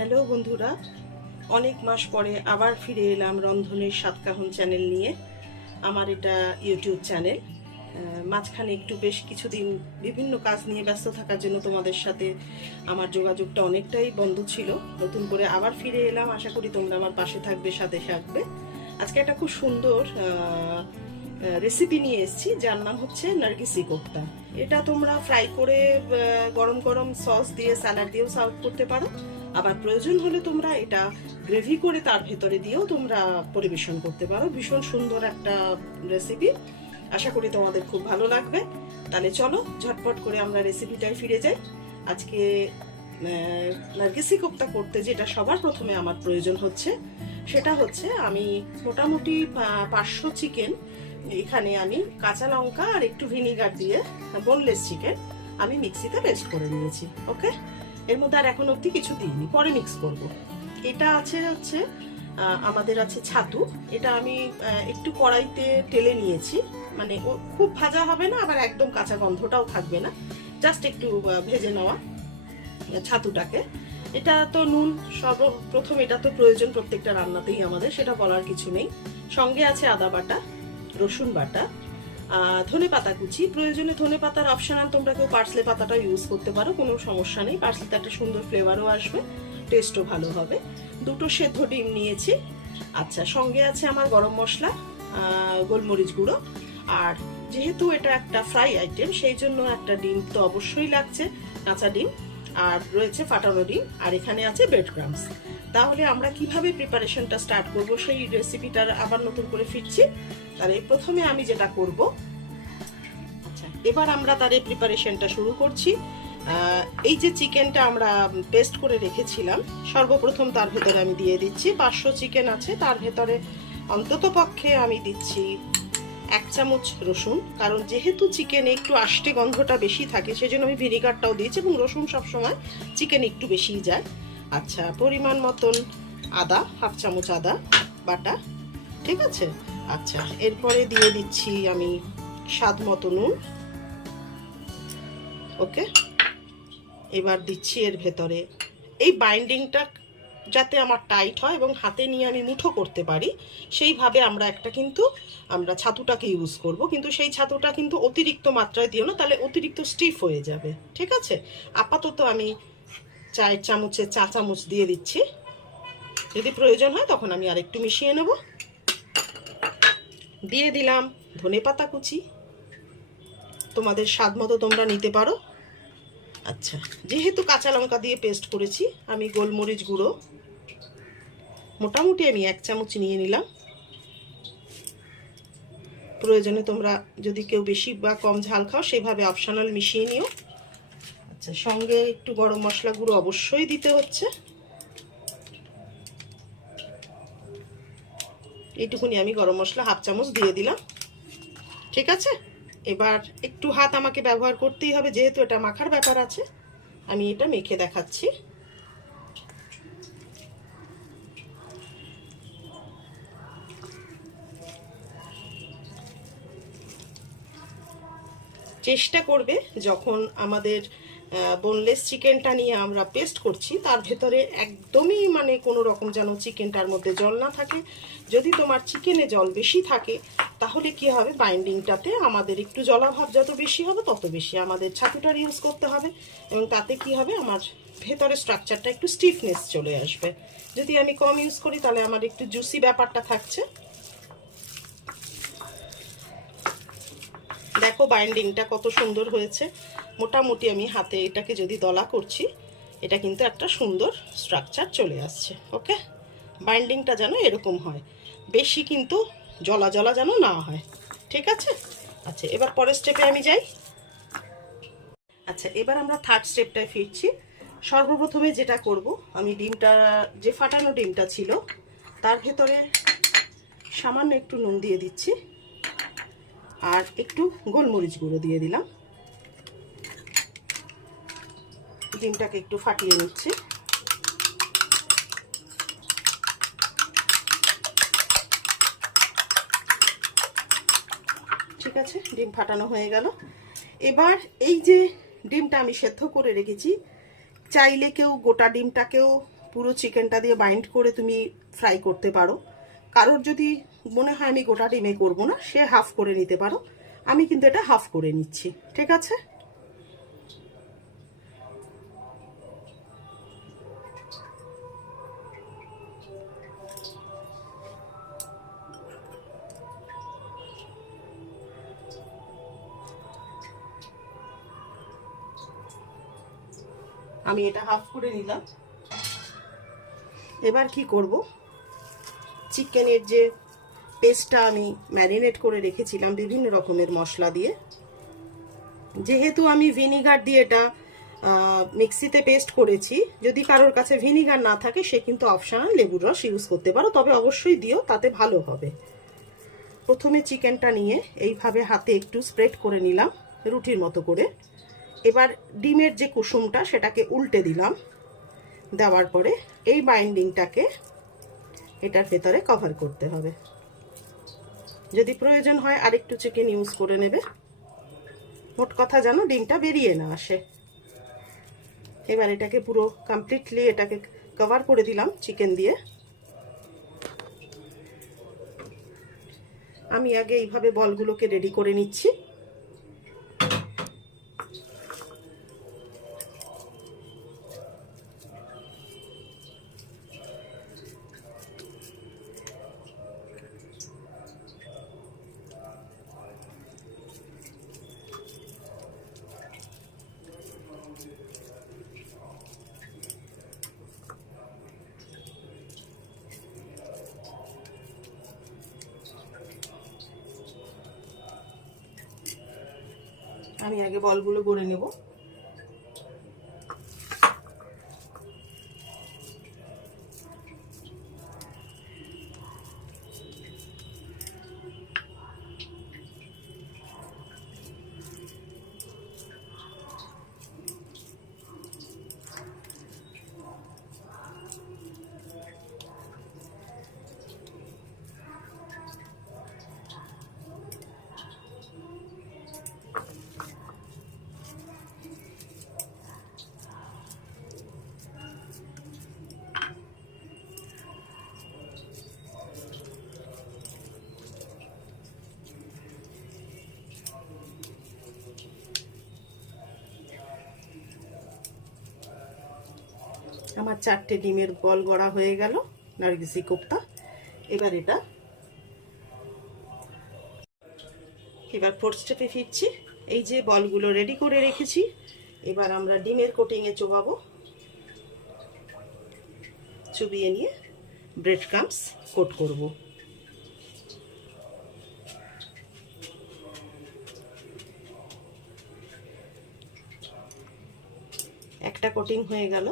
Hello বন্ধুরা, অনেক মাস পরে আবার ফিরে এলাম রন্ধনের সাতকাহন চ্যানেল নিয়ে। আমার এটা ইউটিউব চ্যানেল। মাঝখানে একটু বেশ কিছুদিন বিভিন্ন কাজ নিয়ে ব্যস্ত থাকার জন্য তোমাদের সাথে আমার যোগাযোগটা অনেকটাই বন্ধ ছিল। নতুন করে আবার ফিরে এলাম, আশা করি তোমরা আমার পাশে থাকবে, সাথে থাকবে। আজকে একটা খুব সুন্দর রেসিপি নিয়ে এসেছি, যার নাম হচ্ছে নার্গিসি কোফতা। এটা তোমরা ফ্রাই করে গরম গরম সস দিয়ে স্যালাড দিয়েও সার্ভ করতে পারো, আবার প্রয়োজন হলে তোমরা এটা গ্রেভি করে তার ভেতরে দিয়েও তোমরা পরিবেশন করতে পারো। ভীষণ সুন্দর একটা রেসিপি, আশা করি তোমাদের খুব ভালো লাগবে। তাহলে চলো ঝটপট করে আমরা রেসিপিটায় ফিরে যাই। আজকে নার্গিসি কোফতা করতে যেটা সবার প্রথমে আমার প্রয়োজন হচ্ছে, সেটা হচ্ছে আমি মোটামুটি 500 চিকেন, এখানে আমি কাঁচা লঙ্কা আর একটু ভিনিগার দিয়ে বোনলেস চিকেন আমি মিক্সিতে পেস্ট করে নিয়েছি। ওকে, এর মধ্যে আর এখন অবধি কিছু দিইনি, পরে মিক্স করব। এটা হচ্ছে আমাদের আছে ছাতু। এটা আমি একটু কড়াইতে টেলে নিয়েছি, মানে খুব ভাজা হবে না, আবার একদম কাঁচা গন্ধটাও থাকবে না, জাস্ট একটু ভেজে নেওয়া ছাতুটাকে। এটা তো নুন সর্বপ্রথম, এটা তো প্রয়োজন প্রত্যেকটা রান্নাতেই আমাদের, সেটা বলার কিছু নেই। সঙ্গে আছে আদা বাটা, রসুন বাটা, ধনে পাতা কুচি। প্রয়োজনে ধনে পাতার অপশনাল, তোমরা কেউ পার্সলে পাতাটা ইউজ করতে পারো, কোনো সমস্যা নেই। পার্সলেতে একটা সুন্দর ফ্লেভারও আসবে, টেস্টও ভালো হবে। দুটো সেদ্ধ ডিম নিয়েছি। আচ্ছা, সঙ্গে আছে আমার গরম মশলা, গোলমরিচ গুঁড়ো, আর যেহেতু এটা একটা ফ্রাই আইটেম সেই জন্য একটা ডিম তো অবশ্যই লাগছে, কাঁচা ডিম, আর রয়েছে ফাটানো ডিম, আর এখানে আছে ব্রেড ক্রাম্বস। তাহলে আমরা কিভাবে প্রিপারেশনটা স্টার্ট করব সেই রেসিপিটার আবার নতুন করে ফিরছি। তাহলে প্রথমে আমি যেটা করব, আচ্ছা এবার আমরা তার প্রিপারেশনটা শুরু করছি। এই যে চিকেনটা আমরা পেস্ট করে রেখেছিলাম, সর্বপ্রথম তার ভেতরে আমি দিয়ে দিচ্ছি 500 চিকেন আছে, তার ভেতরে অন্তত পক্ষে আমি দিচ্ছি 1 চামচ রসুন, কারণ যেহেতু চিকেনে একটু আষ্টে গন্ধটা বেশি থাকে সেজন্য আমি ভিনিগারটাও দিয়েছি, এবং রসুন সবসময় চিকেন একটু বেশিই যায়। আচ্ছা, পরিমাণ মতন আদা, 1/2 চামচ আদা বাটা, ঠিক আছে। আচ্ছা, এরপরে দিয়ে দিচ্ছি আমি স্বাদ মতো নুন। ওকে, এবার দিচ্ছি এর ভেতরে, এই বাইন্ডিংটা যাতে আমার টাইট হয় এবং হাতে নিয়ে আমি মুঠো করতে পারি সেইভাবে আমরা ছাতুটাকে ইউজ করব, কিন্তু সেই ছাতুটা কিন্তু অতিরিক্ত মাত্রায় দিও না, তাহলে অতিরিক্ত স্টিফ হয়ে যাবে, ঠিক আছে। আপাতত আমি 4 চামচে 4 চামচ দিয়ে দিচ্ছি, যদি প্রয়োজন হয় তখন আমি আরেকটু মিশিয়ে নেব। দিয়ে দিলাম ধনে পাতা কুচি, তোমাদের স্বাদ মতো তোমরা নিতে পারো। আচ্ছা, যেহেতু কাঁচা লঙ্কা দিয়ে পেস্ট করেছি, আমি গোলমরিচ গুঁড়ো মোটামুটি আমি 1 চামচ নিয়ে নিলাম। প্রয়োজনে তোমরা যদি কেউ বেশি বা কম ঝাল খাও সেভাবে অপশনাল মিশিয়ে নিও। আচ্ছা, সঙ্গে একটু গরম মশলা গুঁড়ো অবশ্যই দিতে হচ্ছে, এইটুকুনি আমি গরম মশলা 1/2 চামচ দিয়ে দিলাম, ঠিক আছে। এবার একটু হাত আমাকে ব্যবহার করতেই হবে, যেহেতু এটা মাখার ব্যাপার আছে। আমি এটা মেখে দেখাচ্ছি। চেষ্টা করবে যখন আমাদের বোনলেস চিকেনটা নিয়ে আমরা পেস্ট করছি তার ভেতরে একদমই মানে কোনো রকম যেন চিকেনটার মধ্যে জল না থাকে। যদি তোমার চিকেনে জল বেশি থাকে তাহলে কি হবে, বাইন্ডিংটাতে আমাদের একটু জলাভাব যত বেশি হবে তত বেশি আমাদের ছাতুটার ইউজ করতে হবে, এবং তাতে কি হবে, আমার ভেতরে স্ট্রাকচারটা একটু স্টিফনেস চলে আসবে। যদি আমি কম ইউজ করি তাহলে আমার একটু জুসি ব্যাপারটা থাকছে। দেখো বাইন্ডিংটা কত সুন্দর হয়েছে। মোটামুটি আমি হাতে এটাকে যদি দলা করছি, এটা কিন্তু একটা সুন্দর স্ট্রাকচার চলে আসছে। ওকে, বাইন্ডিংটা যেন এরকম হয়, বেশি কিন্তু জলা জলা যেন না হয়, ঠিক আছে। আচ্ছা, এবার পরের স্টেপে আমি যাই। আচ্ছা, এবার আমরা থার্ড স্টেপটায় ফিরছি। সর্বপ্রথমে যেটা করব, আমি ডিমটা, যে ফাটানো ডিমটা ছিল তার ভেতরে সামান্য একটু নুন দিয়ে দিচ্ছি, আর একটু গোলমরিচ গুঁড়ো দিয়ে দিলাম। ডিমটাকে একটু ফাটিয়ে নিচ্ছি। ঠিক আছে, ডিম ফাটানো হয়ে গেল। এবার এই যে ডিমটা আমি সেদ্ধ করে রেখেছি, চাইলে কেউ গোটা ডিমটাকেও পুরো চিকেনটা দিয়ে বাইন্ড করে তুমি ফ্রাই করতে পারো। কারোর যদি মনে হয় আমি গোটা ডিমে করবো না, সে হাফ করে নিতে পারো। আমি কিন্তু এটা হাফ করে নিচ্ছি, ঠিক আছে? আমি এটা হাফ করে নিলাম। এবার কি করব, চিকেনের যে পেস্টটা আমি ম্যারিনেট করে রেখেছিলাম বিভিন্ন রকমের মশলা দিয়ে, যেহেতু আমি ভিনিগার দিয়ে এটা মিক্সিতে পেস্ট করেছি, যদি কারোর কাছে ভিনিগার না থাকে সে কিন্তু অপশনাল লেবুর রস ইউজ করতে পারো, তবে অবশ্যই দিও, তাতে ভালো হবে। প্রথমে চিকেনটা নিয়ে এইভাবে হাতে একটু স্প্রেড করে নিলাম রুটির মতো করে। এবার ডিমের যে কুসুমটা সেটাকে উল্টে দিলাম, দেওয়ার পরে এই বাইন্ডিংটাকে এটার ভেতরে কভার করতে হবে। যদি প্রয়োজন হয় আরেকটু চিকেন ইউজ করে নেবে, মোট কথা যেন ডিমটা বেরিয়ে না আসে। এবার এটাকে পুরো কমপ্লিটলি এটাকে কভার করে দিলাম চিকেন দিয়ে। আমি আগে এইভাবে বলগুলোকে রেডি করে নিচ্ছি। আমি আগে বলগুলো গড়ে নেব। আমার 4টে ডিমের বল গড়া হয়ে গেল নার্গিসি কোপ্তা। এবার ফোর্থ স্টেপে ফিরছি। এই যে বলগুলো রেডি করে রেখেছি, এবার আমরা ডিমের কোটিংয়ে চোবাবো। চুবিয়ে নিয়ে ব্রেড ক্রাম্বস কোট করব। একটা কোটিং হয়ে গেল,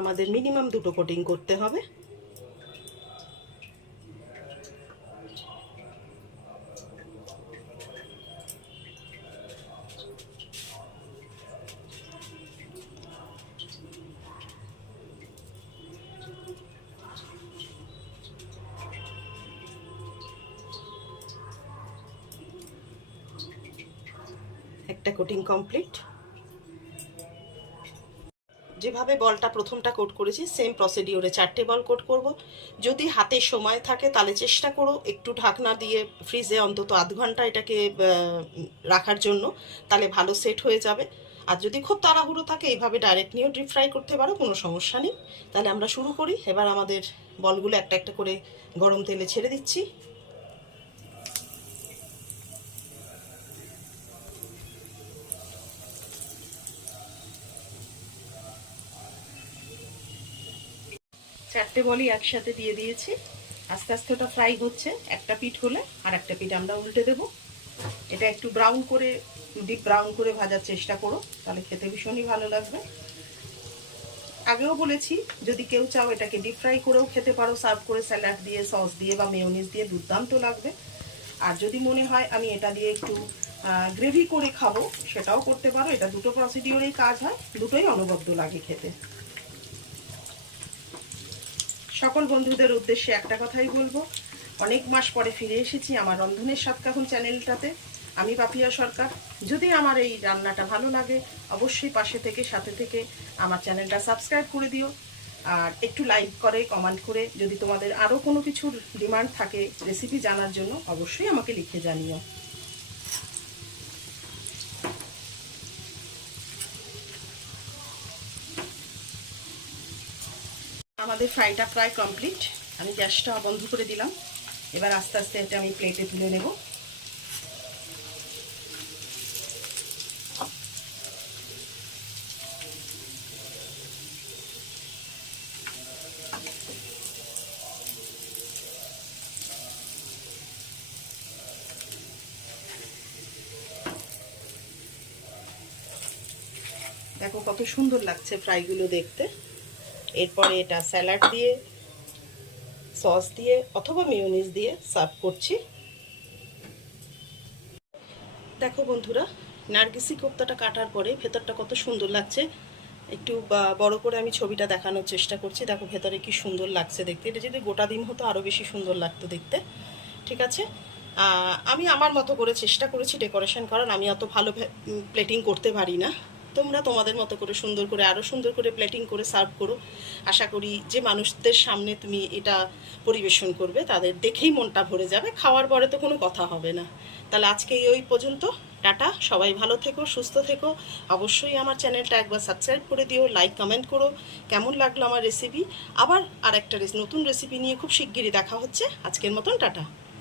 আমাদের মিনিমাম 2টো কোটিং করতে হবে। একটা কোটিং কমপ্লিট। যেভাবে বলটা প্রথমটা কোট করেছি সেম প্রসিডিওরে 4টে বল কোট করব। যদি হাতে সময় থাকে তাহলে চেষ্টা করো একটু ঢাকনা দিয়ে ফ্রিজে অন্তত আধ ঘন্টা এটাকে রাখার জন্য, তাহলে ভালো সেট হয়ে যাবে। আর যদি খুব তাড়াহুড়ো থাকে এইভাবে ডাইরেক্ট নিয়েও ডিপ ফ্রাই করতে পারো, কোনো সমস্যা নেই। তাহলে আমরা শুরু করি। এবার আমাদের বলগুলো একটা একটা করে গরম তেলে ছেড়ে দিচ্ছি। চারটে বলই একসাথে দিয়ে দিয়েছি। আস্তে আস্তে ওটা ফ্রাই হচ্ছে। একটা পিঠ হলে আর একটা পিঠ আমরা উল্টে দেব। এটা একটু ব্রাউন করে, ডিপ ব্রাউন করে ভাজার চেষ্টা করো, তাহলে খেতে ভীষণই ভালো লাগবে। আগেও বলেছি, যদি কেউ চাও এটাকে ডিপ ফ্রাই করেও খেতে পারো, সার্ভ করে স্যালাড দিয়ে, সস দিয়ে বা মেয়োনিজ দিয়ে, দুর্দান্ত লাগবে। আর যদি মনে হয় আমি এটা দিয়ে একটু গ্রেভি করে খাবো, সেটাও করতে পারো। এটা দুটো প্রসিডিওরেই কাজ হয়, দুটোই অনবদ্য লাগে খেতে। সকল বন্ধুদের উদ্দেশ্যে একটা কথাই বলবো, অনেক মাস পরে ফিরে এসেছি আমার রন্ধনের স্বাদ কাহুন চ্যানেলটাতে। আমি পাপিয়া সরকার। যদি আমার এই রান্নাটা ভালো লাগে অবশ্যই পাশে থেকে সাথে থেকে আমার চ্যানেলটা সাবস্ক্রাইব করে দিও। আর একটু লাইক করে কমেন্ট করে যদি তোমাদের আরও কোনো কিছুর ডিমান্ড থাকে রেসিপি জানার জন্য অবশ্যই আমাকে লিখে জানিও। আমাদের ফ্রাইটা প্রায় কমপ্লিট। আমি গ্যাসটা বন্ধ করে দিলাম। এবার আস্তে আস্তে এটা আমি প্লেটে তুলে নেব। দেখো কত সুন্দর লাগছে ফ্রাইগুলো দেখতে। এরপরে এটা স্যালাড দিয়ে, সস দিয়ে অথবা মেয়োনিজ দিয়ে সার্ভ করছি। দেখো বন্ধুরা, নারগিসি কোপ্তাটা কাটার পরে ভেতরটা কত সুন্দর লাগছে। একটু বড় করে আমি ছবিটা দেখানোর চেষ্টা করছি। দেখো ভেতরে কি সুন্দর লাগছে দেখতে। এটা যদি গোটা ডিম হতো আরও বেশি সুন্দর লাগতো দেখতে। ঠিক আছে, আমি আমার মতো করে চেষ্টা করেছি ডেকোরেশন করার। আমি অত ভালো প্লেটিং করতে পারি না। তোমরা তোমাদের মতো করে সুন্দর করে আরও সুন্দর করে প্লেটিং করে সার্ভ করো। আশা করি যে মানুষদের সামনে তুমি এটা পরিবেশন করবে তাদের দেখেই মনটা ভরে যাবে। খাওয়ার পরে তো কোনো কথা হবে না। তাহলে আজকে ওই পর্যন্ত। টাটা, সবাই ভালো থেকো, সুস্থ থেকো। অবশ্যই আমার চ্যানেলটা একবার সাবস্ক্রাইব করে দিও, লাইক কমেন্ট করো কেমন লাগলো আমার রেসিপি। আবার আরেকটা নতুন রেসিপি নিয়ে খুব শিগগিরই দেখা হচ্ছে। আজকের মতন টাটা।